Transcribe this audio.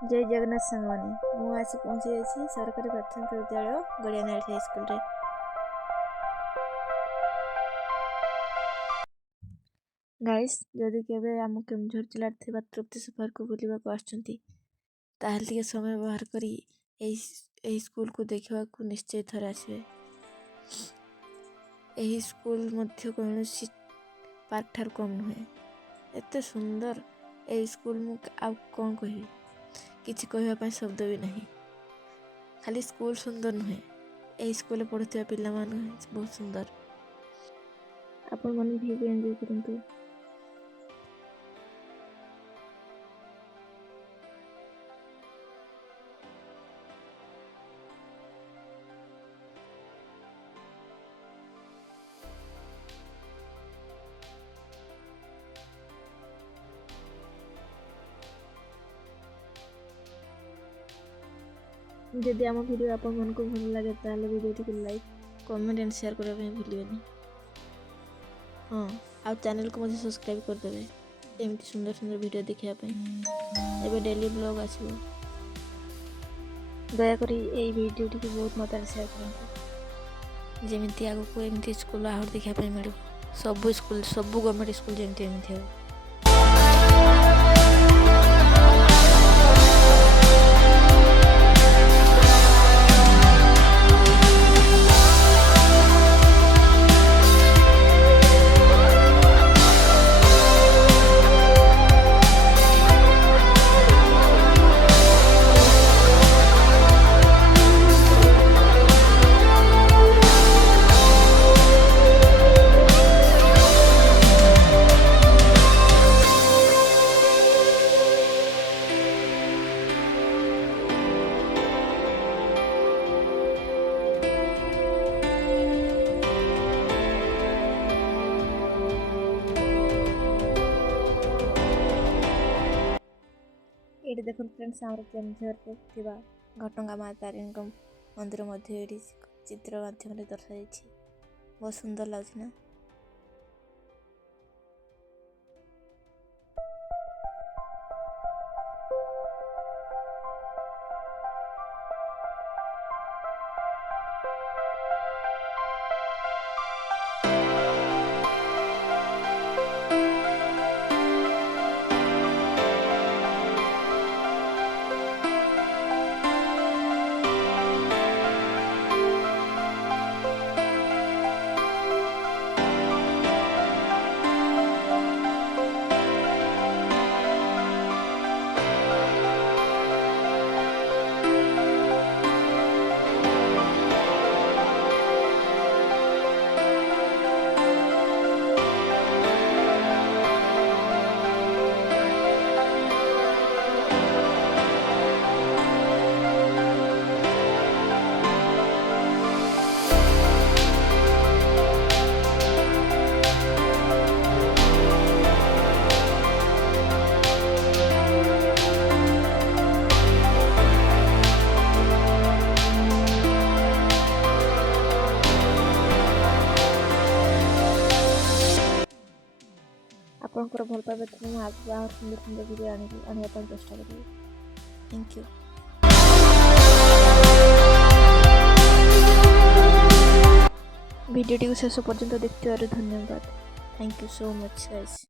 जय जगन्नाथ सांगमाने मु आसी पहुँची जाइए सरकारी प्राथमिक विद्यालय गड़ियानाड़ी हाईस्कल रे। गाइस जदि केबे आम केन्दुझर जिले तृप्ति सफर को बुलवाक आसके समय बाहर करी स्कूल को देखा निश्चय थर आसबे। यही स्कूल मध्य कौन पार्क ठार कम नुहे एत सुंदर ए स्कूल मु कौन कहि किछि कहवाई शब्द भी नहीं। खाली स्कूल सुंदर नुहे ए स्कूल पढ़ुवा पिला बहुत सुंदर। आपण मन भी एंजॉय करंतु। जदि आम वीडियो आपण मन को भल लगे ताले वीडियो को लाइक कमेंट एंड शेयर करने भूलें। हाँ आ चैनल को मुझे सब्सक्राइब करदे एमती सुंदर सुंदर वीडियो देखापी। एबे डेली ब्लॉग आसो दयाकोरी ये वीडियो टी बहुत मात्रा शेयर करते जमी आगो एमती स्कूल आहर देखापी मिले सब स्कूल सब गवर्नमेंट स्कूल जमी एमती हो। ये देखो फ्रेंड्स आम केन्दुझर थिबा घटंगा माँ तारिणी मंदिर मध्य चित्र माध्यम दर्शा बहुत सुंदर लगे ना। आपंकर भल पाइबा मुझे आगे आहुरी सुंदर सुंदर वीडियो आने चेष्टा करी। Thank you. वीडियो टी शेष पर्यंत देखते धन्यवाद। Thank you so much guys.